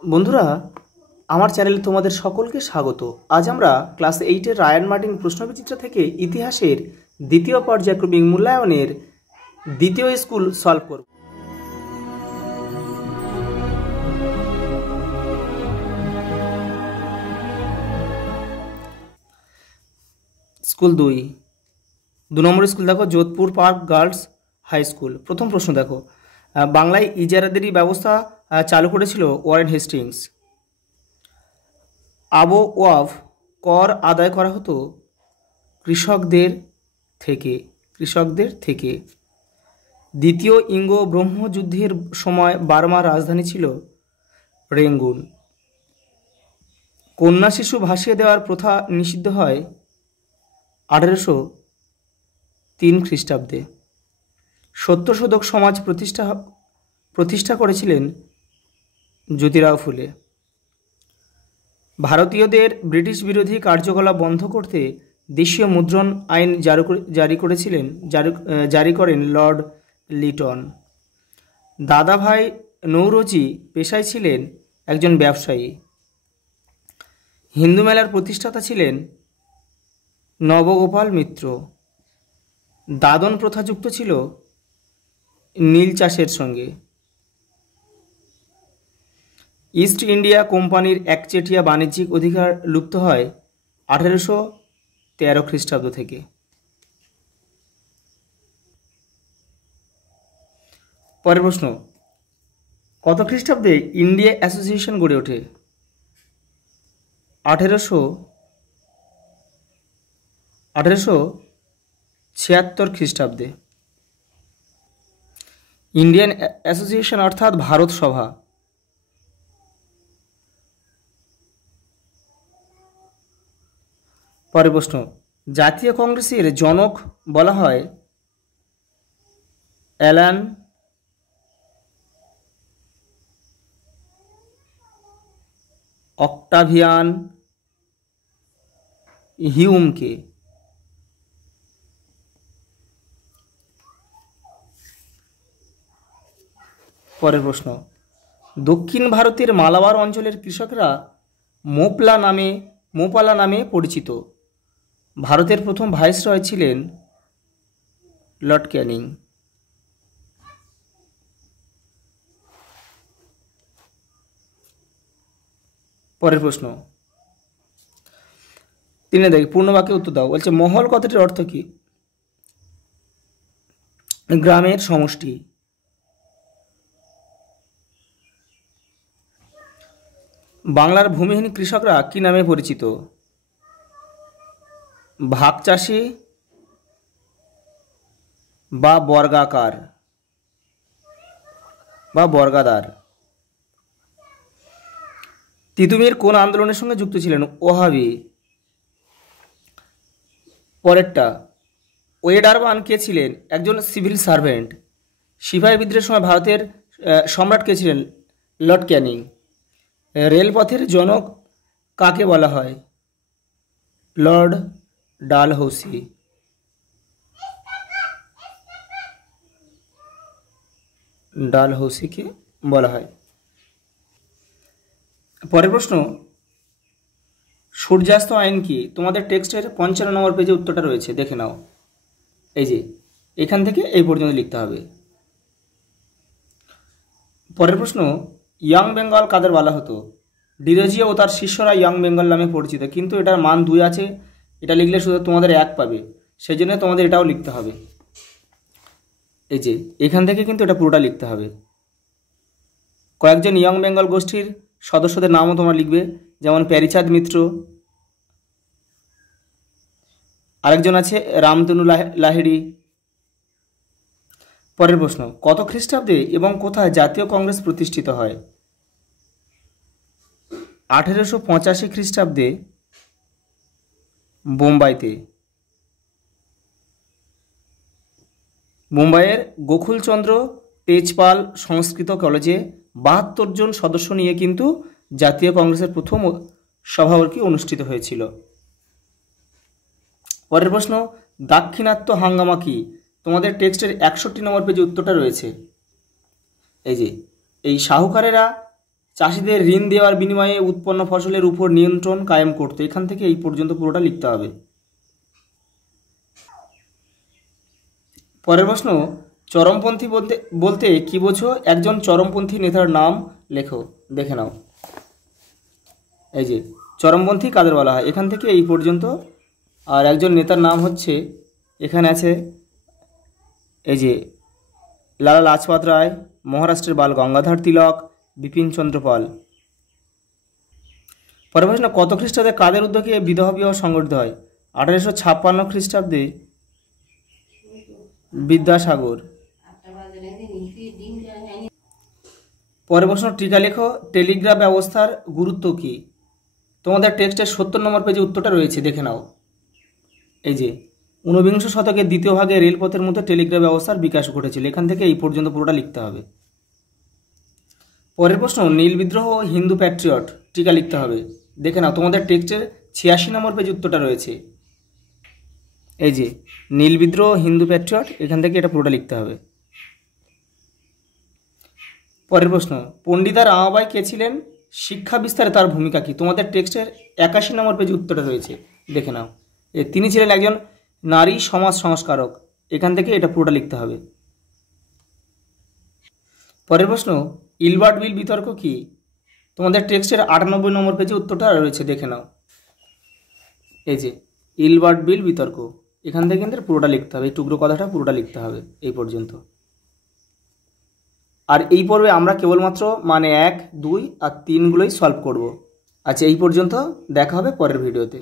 বন্ধুরা, আমার চ্যানেলে তোমাদের সকলকে স্বাগত। আজ আমরা ক্লাস 8-এর রায়ান মার্টিন প্রশ্নবিচিত্রা থেকে ইতিহাসের দ্বিতীয় পর্যায়ক্রমিক মূল্যায়নের দ্বিতীয় স্কুল সলভ করব। স্কুল 2 নম্বর স্কুল দেখো, Jodhpur park girls high school. প্রথম প্রশ্ন দেখো, বাংলায় ইজারাদারি ব্যবস্থা চালু করেছিল ওয়ারেন হেস্টিংস। আবওয়াফ কর আদায় করা হতো কৃষকদের থেকে। দ্বিতীয় ইঙ্গ ব্রহ্মযুদ্ধের সময় বার্মার রাজধানী ছিল রেঙ্গুন। কন্যা শিশু ভাসিয়ে দেওয়ার প্রথা নিষিদ্ধ হয় 1803 খ্রিস্টাব্দে। সত্যশোধক সমাজ প্রতিষ্ঠা করেছিলেন জ্যোতিরাও ফুলে। ভারতীয়দের ব্রিটিশ বিরোধী কার্যকলাপ বন্ধ করতে দেশীয় মুদ্রণ আইন জারি করেন লর্ড লিটন। দাদাভাই নৌরোজি পেশায় ছিলেন একজন ব্যবসায়ী। হিন্দু মেলার প্রতিষ্ঠাতা ছিলেন নবগোপাল মিত্র। দাদন প্রথা যুক্ত ছিল নীল চাষের সঙ্গে। ইস্ট ইন্ডিয়া কোম্পানির একচেটিয়া বাণিজ্যিক অধিকার লুপ্ত হয় 1813 খ্রিস্টাব্দ থেকে। পরের প্রশ্ন, কত খ্রিস্টাব্দে ইন্ডিয়া অ্যাসোসিয়েশন গড়ে ওঠে? 1876 খ্রিস্টাব্দে। ইন্ডিয়ান অ্যাসোসিয়েশন অর্থাৎ ভারত সভা। পরের প্রশ্ন, জাতীয় কংগ্রেসের জনক বলা হয় অ্যালান অক্টাভিয়ান হিউমকে। পরের প্রশ্ন, দক্ষিণ ভারতের মালাবার অঞ্চলের কৃষকরা মোপালা নামে পরিচিত। ভারতের প্রথম ভাইসরয় ছিলেন লর্ড ক্যানিং। পরের প্রশ্ন, 3 দেখি, পূর্ণ বাক্যে উত্তর দাও। বলছে মহল কথাটির অর্থ কি? গ্রামের সমষ্টি। বাংলার ভূমিহীন কৃষকরা কি নামে পরিচিত? ভাগ চাষি বা বর্গাদার। তিতুমির কোন আন্দোলনের সঙ্গে যুক্ত ছিলেন? ওহাবি। পরেরটা, ওয়েডারবান কে ছিলেন? একজন সিভিল সার্ভেন্ট। সিপাহী বিদ্রোহের সময় ভারতের সম্রাট কে ছিলেন? লর্ড ক্যানিং। রেলপথের জনক কাকে বলা হয়? লর্ড ডালহৌসি। ডালহৌসিকে বলা হয়। পরের প্রশ্ন, সূর্যাস্ত আইন কি? তোমাদের টেক্সটের 55 নম্বর পেজে উত্তরটা রয়েছে, দেখে নাও। এই যে এখান থেকে এই পর্যন্ত লিখতে হবে। পরের প্রশ্ন, ইয়ং বেঙ্গল কাদের বলা হতো? ডিরোজিও ও তার শিষ্যরা ইয়ং বেঙ্গল নামে পরিচিত, কিন্তু এটার মান 2 আছে। এটা লিখলে শুধু তোমাদের 1 পাবে, সেই জন্য তোমাদের এটাও লিখতে হবে। এই যে এখান থেকে কিন্তু এটা পুরোটা লিখতে হবে। কয়েকজন ইয়ং বেঙ্গল গোষ্ঠীর সদস্যদের নামও তোমরা লিখবে, যেমন প্যারিচাঁদ মিত্র, আরেকজন আছে রামতনু লাহিড়ী। পরের প্রশ্ন, কত খ্রিস্টাব্দে এবং কোথায় জাতীয় কংগ্রেস প্রতিষ্ঠিত হয়? 1885 খ্রিস্টাব্দে বোম্বাইতে। মুম্বাইয়ের গোকুলচন্দ্র তেজপাল সংস্কৃত কলেজে 72 জন সদস্য নিয়ে কিন্তু জাতীয় কংগ্রেসের প্রথম সভা অনুষ্ঠিত হয়েছিল। পরের প্রশ্ন, দাক্ষিণাত্য হাঙ্গামা কি? তোমাদের টেক্সটের 61 নম্বর পেজে উত্তরটা রয়েছে। এই যে এই শাহুকারেরা চাষিদের ঋণ দেওয়ার বিনিময়ে উৎপন্ন ফসলের উপর নিয়ন্ত্রণ কায়েম করতো। এখান থেকে এই পর্যন্ত পুরোটা লিখতে হবে। পরের প্রশ্ন, চরমপন্থী বলতে বলতে কি বোঝো? একজন চরমপন্থী নেতার নাম লেখো। দেখে নাও, এই যে চরমপন্থী কাদের বলা হয়, এখান থেকে এই পর্যন্ত। আর একজন নেতার নাম হচ্ছে, এখানে আছে এই যে লালা লাজপত রায়, মহারাষ্ট্রের বাল গঙ্গাধর তিলক, বিপিন চন্দ্র পাল। পরের প্রশ্ন, কত খ্রিস্টাব্দে কাদের উদ্যোগে বিধবা বিবাহ সংগঠিত হয়? 1856 খ্রিস্টাব্দে বিদ্যাসাগর। পরের প্রশ্ন, টিকা লেখো। টেলিগ্রাফ ব্যবস্থার গুরুত্ব কি? তোমাদের টেক্সটের 70 নম্বর পেজে উত্তরটা রয়েছে, দেখে নাও। এই যে 19বিংশ শতকের দ্বিতীয় ভাগে রেলপথের মধ্যে টেলিগ্রাফ ব্যবস্থার বিকাশ ঘটেছিল। এখান থেকে এই পর্যন্ত পুরোটা লিখতে হবে। পরের প্রশ্ন, নীল বিদ্রোহ ও হিন্দু প্যাট্রিয়ট, টিকা লিখতে হবে। দেখে নাও, তোমাদের টেক্সটের 86 নম্বর পেজে উত্তরটা রয়েছে। এই যে নীল বিদ্রোহ, হিন্দু প্যাট্রিয়ট, এখান থেকে এটা পুরোটা লিখতে হবে। পরের প্রশ্ন, পণ্ডিতা রামাবাঈ কে ছিলেন? শিক্ষা বিস্তারে তার ভূমিকা কি? তোমাদের টেক্সটের 81 নম্বর পেজে উত্তরটা রয়েছে, দেখে নাও। তিনি ছিলেন একজন নারী সমাজ সংস্কারক। এখান থেকে এটা পুরোটা লিখতে হবে। পরের প্রশ্ন, ইলবার্ট বিল বিতর্ক কি? তোমাদের টেক্সটের 98 নম্বর পেজে উত্তরটা রয়েছে, দেখে নাও। এই যে ইলবার্ট বিল বিতর্ক, এখান থেকে কিন্তু পুরোটা লিখতে হবে। এই টুকরো কথাটা পুরোটা লিখতে হবে এই পর্যন্ত। আর এই পর্বে আমরা কেবলমাত্র মানে 1, 2 আর 3গুলোই সলভ করব। আচ্ছা, এই পর্যন্ত, দেখা হবে পরের ভিডিওতে।